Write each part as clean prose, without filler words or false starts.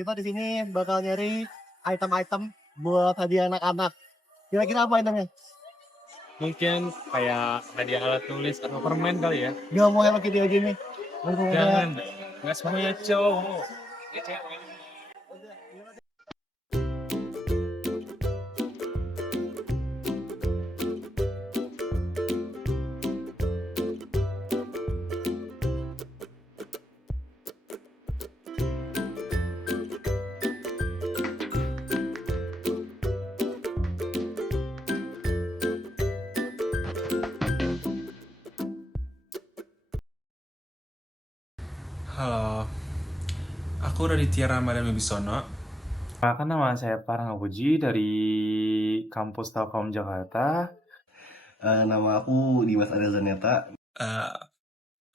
Kita di sini bakal nyari item-item buat hadiah anak-anak. Kira-kira apa itemnya? Mungkin kayak hadiah alat tulis atau permen kali ya. Gak mau Hello Kitty aja nih. Jangan, nggak semuanya cowok. Ini cewek. Halo, aku Raditya Ramadan Wibisono. Perkenalkan, nama saya Farhan Puji dari kampus Telkom Jakarta. Nama aku Dimas Arya Zaneta.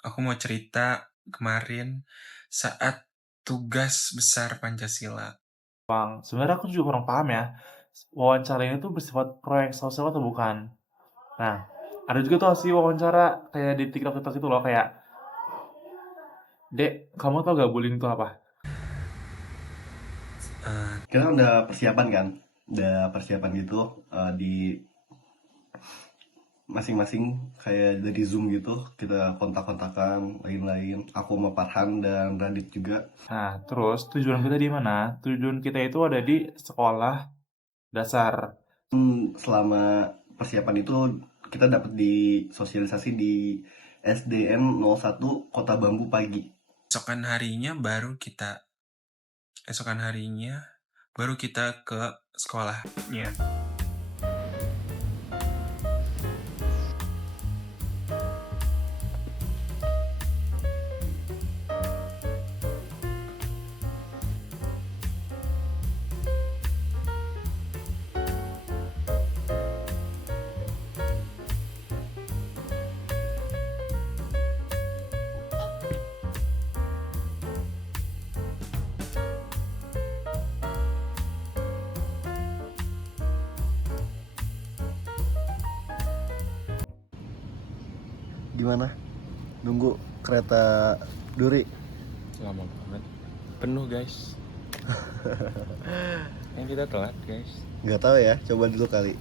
Aku mau cerita kemarin saat tugas besar Pancasila. Bang, sebenarnya aku juga kurang paham ya, wawancara ini tuh bersifat proyek sosial atau bukan. Nah, ada juga tuh hasil wawancara kayak di TikTok itu loh, kayak, Dek, kamu tau gak bullying itu apa? Kita udah persiapan kan, gitu di masing-masing kayak dari Zoom gitu, kita kontak-kontakan lain-lain. Aku sama Farhan dan Radit juga. Nah, terus tujuan kita di mana? Tujuan kita itu ada di sekolah dasar. Selama persiapan itu kita dapat disosialisasi di SDN 01 Kota Bambu Pagi. Esokan harinya baru kita ke sekolahnya. Gimana? Nunggu kereta Duri? Lama banget. Penuh guys. Yang kita telat guys. Nggak tahu ya, coba dulu kali.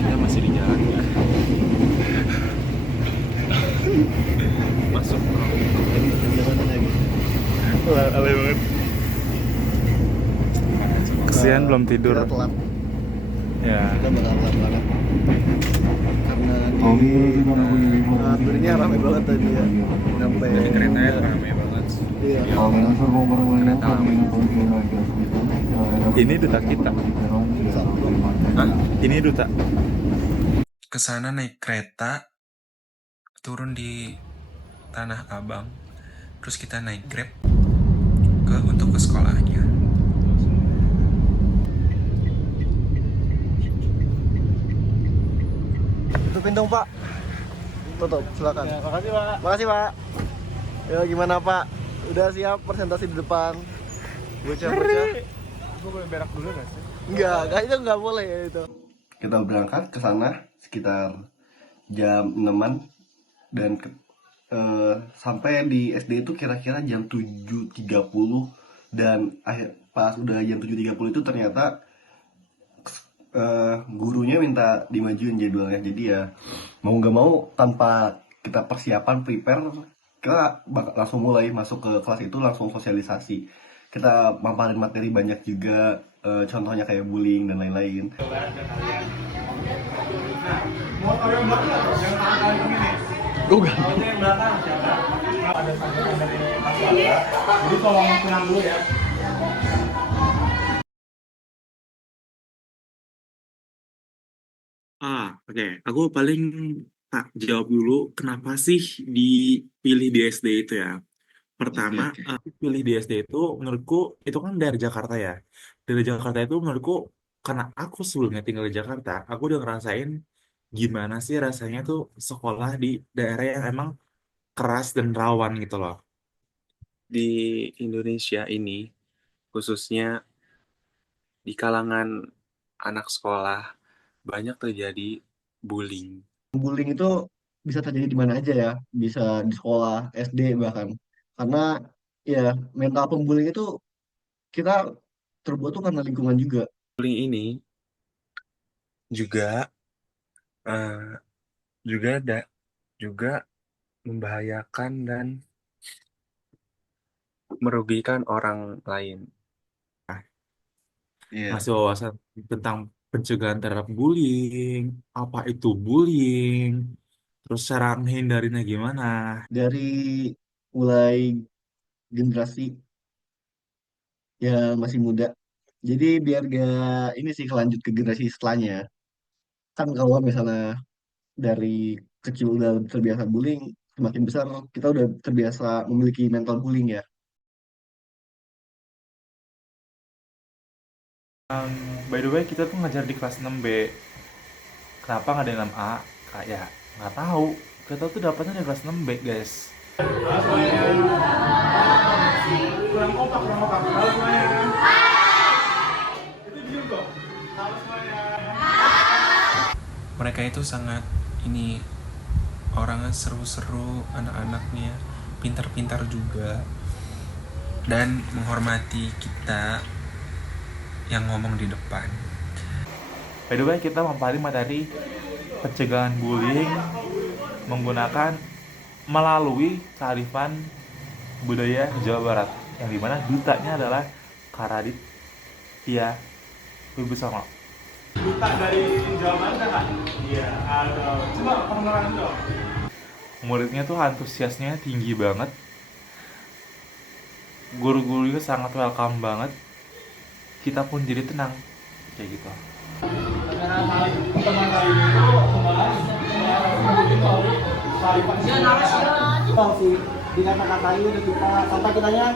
Kita masih di jalan ya. Masuk. Alay banget. Kesian belum tidur. Kita telat. Ya. Kita bakal telat banget karena Durinya rame banget tadi ya, sampai Jadi keretanya ramai banget. iya. Kereta lama. Ini duta kita. Hah? Ini duta. Kesana naik kereta, turun di Tanah Abang, terus kita naik Grab untuk ke sekolahnya. Tutupin dong Pak, tutup silakan. Ya, makasih Pak. Makasih Pak. Ya gimana Pak, udah siap presentasi di depan? Bocah-bocah. Gue boleh berak dulu gak sih? Enggak, kayaknya nggak boleh ya itu. Kita berangkat ke sana sekitar jam 6-an dan sampai di SD itu kira-kira jam 7.30, dan pas udah jam 7.30 itu ternyata gurunya minta dimajuin jadwalnya. Jadi ya mau nggak mau tanpa kita persiapan prepare, kita langsung mulai masuk ke kelas itu, langsung sosialisasi. Kita paparin materi banyak juga, contohnya kayak bullying dan lain-lain. Motor yang belakang yang tangan ini. Gue Yang belakang siapa? Ada sambutan dari Mas Wanda. Jadi tolong tenang dulu ya. Oke. Aku paling tak jawab dulu kenapa sih dipilih di SD itu ya. Pertama, Pilih di SD itu menurutku itu kan dari Jakarta ya. Dari Jakarta itu menurutku karena aku sebelumnya tinggal di Jakarta, aku udah ngerasain gimana sih rasanya tuh sekolah di daerah yang emang keras dan rawan gitu loh. di Indonesia ini, khususnya di kalangan anak sekolah, banyak terjadi bullying. Bullying itu bisa terjadi di mana aja ya, bisa di sekolah, SD bahkan. Karena ya mental pembullying itu kita terbuat tuh karena lingkungan juga. Bullying ini juga eh, juga ada juga membahayakan dan merugikan orang lain. Iya. Ngasih wawasan tentang pencegahan terhadap bullying, apa itu bullying, terus cara menghindarinya gimana. Dari mulai generasi yang masih muda. Jadi biar gak ini sih kelanjut ke generasi setelahnya. Kan kalau misalnya dari kecil udah terbiasa bullying, semakin besar kita udah terbiasa memiliki mental bullying ya. By the way, kita tuh ngajar di kelas 6B. Kenapa nggak ada yang 6A? Kayak nggak tahu. Kita tuh dapatnya di kelas 6B, guys. Mereka itu sangat ini orangnya seru-seru, anak-anaknya pintar-pintar juga dan menghormati kita yang ngomong di depan. By the way, kita mempelajari materi pencegahan bullying menggunakan melalui kearifan budaya Jawa Barat, yang dimana dutanya adalah Karadit Tia Wibisono. Duta dari Jawa Barat kan? Iya, ada. Coba perkenalan dong. Muridnya tuh antusiasnya tinggi banget. Guru-gurunya sangat welcome banget. Kita pun jadi tenang kayak gitu. Sih di kata-kata itu kita sampai kitanya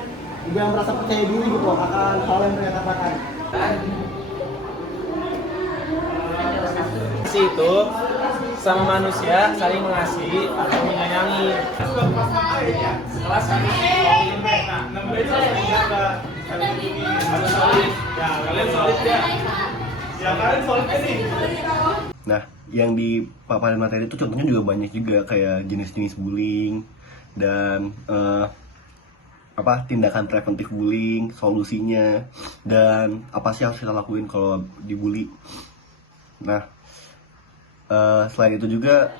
juga merasa percaya diri gitu akan hal yang mereka katakan. Itu sama manusia saling mengasihi atau menyayangi. Kelas Nah, yang di paparan materi itu contohnya juga banyak juga kayak jenis-jenis bullying dan apa tindakan preventif bullying, solusinya dan apa sih harus kita lakuin kalau dibully. Nah, selain itu juga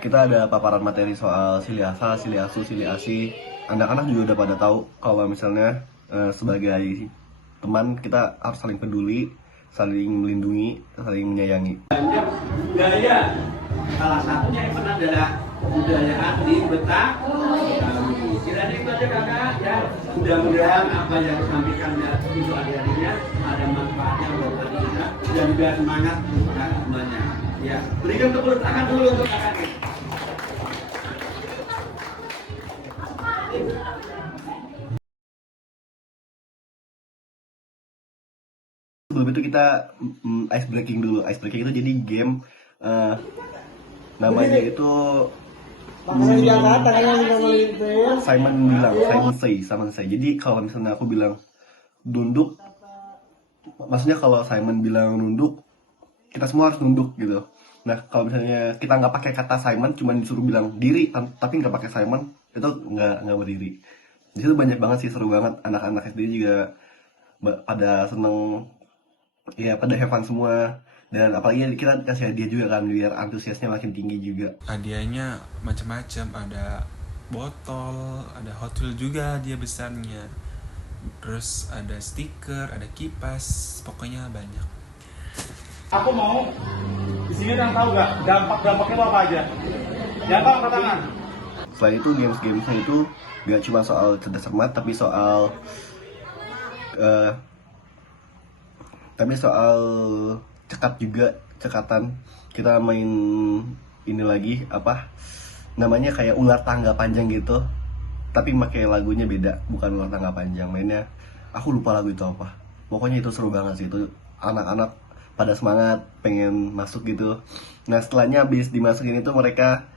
kita ada paparan materi soal sili asal, sili asu, sili asi. Anak-anak juga udah pada tahu kalau misalnya sebagai teman kita harus saling peduli, saling melindungi, saling menyayangi. budaya, salah satunya yang pernah adalah budaya asli Betak. Kiranya itu aja kakak ya. Mudah-mudahan apa yang disampaikan untuk adik-adiknya ada manfaatnya buat kita dan juga semangat untuk semuanya. Ya, berikan tepuk tangan dulu untuk kakaknya. Sebelum itu kita ice breaking dulu. Ice breaking itu jadi game namanya itu Simon say. Jadi kalau misalnya aku bilang nunduk, maksudnya kalau Simon bilang nunduk, kita semua harus nunduk gitu. Nah, kalau misalnya kita nggak pakai kata Simon, cuma disuruh bilang diri, tapi nggak pakai Simon, itu nggak berdiri. Di situ banyak banget sih, seru banget. Anak-anak SD juga pada seneng, ya pada have fun semua. Dan apalagi kita kasih hadiah juga kan, biar antusiasnya makin tinggi juga. Hadiahnya macam-macam, ada botol, ada Hot Wheels juga dia besarnya. Terus ada stiker, ada kipas, pokoknya banyak. Aku mau di sini yang tahu nggak dampak-dampaknya apa aja? Siapa angkat tangan? Selain itu games-gamesnya itu gak cuma soal cerdas cermat, tapi soal cekat juga, cekatan. Kita main ini lagi apa namanya kayak ular tangga panjang gitu, tapi pakai lagunya beda, bukan ular tangga panjang. Mainnya aku lupa lagu itu apa, pokoknya itu seru banget sih. Itu anak-anak pada semangat pengen masuk gitu. Nah, setelahnya habis dimasukin itu mereka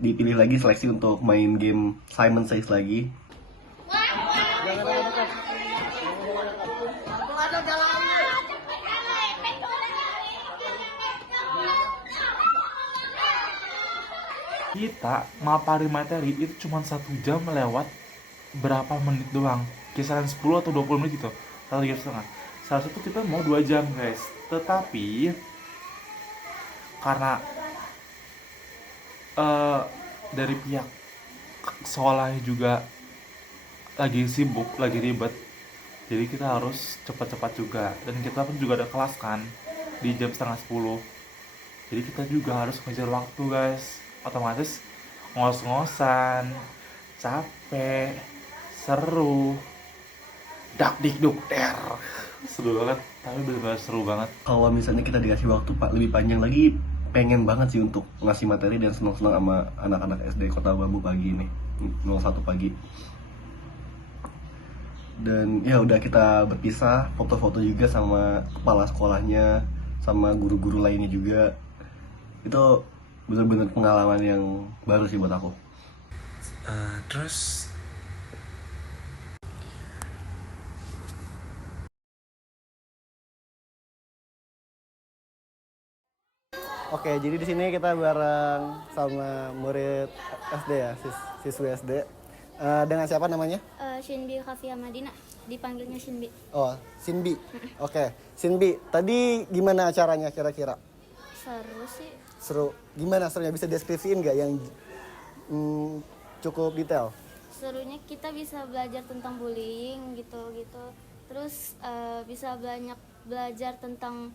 dipilih lagi seleksi untuk main game Simon Says lagi. kita mapari materi itu cuma 1 jam lewat berapa menit doang, kisaran 10 atau 20 menit gitu, 1 jam setengah. Salah satu kita mau 2 jam guys, tetapi karena dari pihak sekolahnya juga lagi sibuk, lagi ribet, jadi kita harus cepat-cepat juga, dan kita pun juga ada kelas kan di jam setengah 10. Jadi kita juga harus ngejar waktu guys, otomatis ngos-ngosan, capek, seru, dak dik duk der, seru banget, tapi benar-benar seru banget. Kalau misalnya kita dikasih waktu Pak lebih panjang lagi, pengen banget sih untuk ngasih materi dan senang-senang sama anak-anak SD Kota Bambu pagi ini, 01 pagi. Dan ya udah kita berpisah, foto-foto juga sama kepala sekolahnya, sama guru-guru lainnya juga. Itu benar-benar pengalaman yang baru sih buat aku. Terus Oke, jadi di sini kita bareng sama murid SD ya, siswi SD. Dengan siapa namanya? Shinbi Khafia Madina, dipanggilnya Shinbi. Oh, Sinbi. Oke, Sinbi. Tadi gimana acaranya kira-kira? Seru sih. Seru. Gimana serunya? Bisa deskripsiin nggak yang cukup detail? Serunya kita bisa belajar tentang bullying gitu-gitu. Terus bisa banyak belajar tentang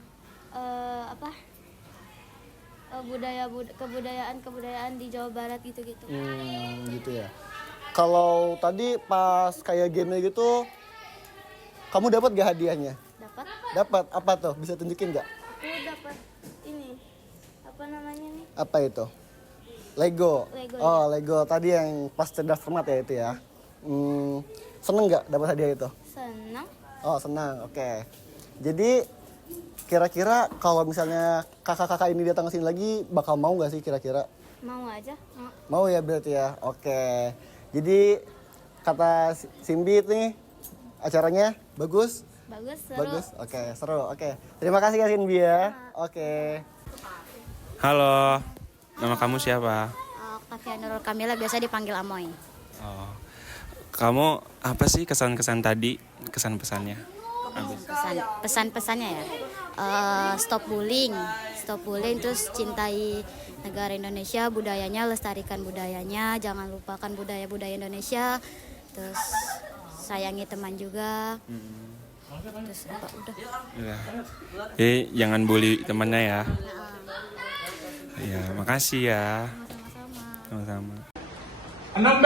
kebudayaan di Jawa Barat gitu-gitu. Gitu ya. Kalau tadi pas kayak game gitu, kamu dapat gak hadiahnya? Dapat? Dapat. Apa tuh? Bisa tunjukin nggak? Aku dapat ini. Apa namanya nih? Apa itu? Lego. Lego, Oh, Lego. Tadi yang pas cerdas cermat ya itu ya. Seneng nggak dapat hadiah itu? Senang. Oh, senang. Oke. Jadi kira-kira kalau misalnya kakak-kakak ini datang ke sini lagi, bakal mau nggak sih kira-kira? Mau aja. Mau ya berarti ya. Oke. Jadi kata Simbi nih acaranya bagus? Bagus, seru. Bagus. Oke, seru. Oke. Terima kasih ya Simbi ya. Oke. halo, nama kamu siapa? Kafia Nurul Kamila, biasa dipanggil Amoy. Oh, kamu apa sih kesan-kesan tadi, kesan-pesannya? Pesan-pesannya ya, stop bullying, terus cintai negara Indonesia, budayanya, lestarikan budayanya, jangan lupakan budaya-budaya Indonesia, terus sayangi teman juga, terus apa udah. Jangan bully temannya ya. Ya, makasih ya. Sama-sama. Sama-sama. 6B.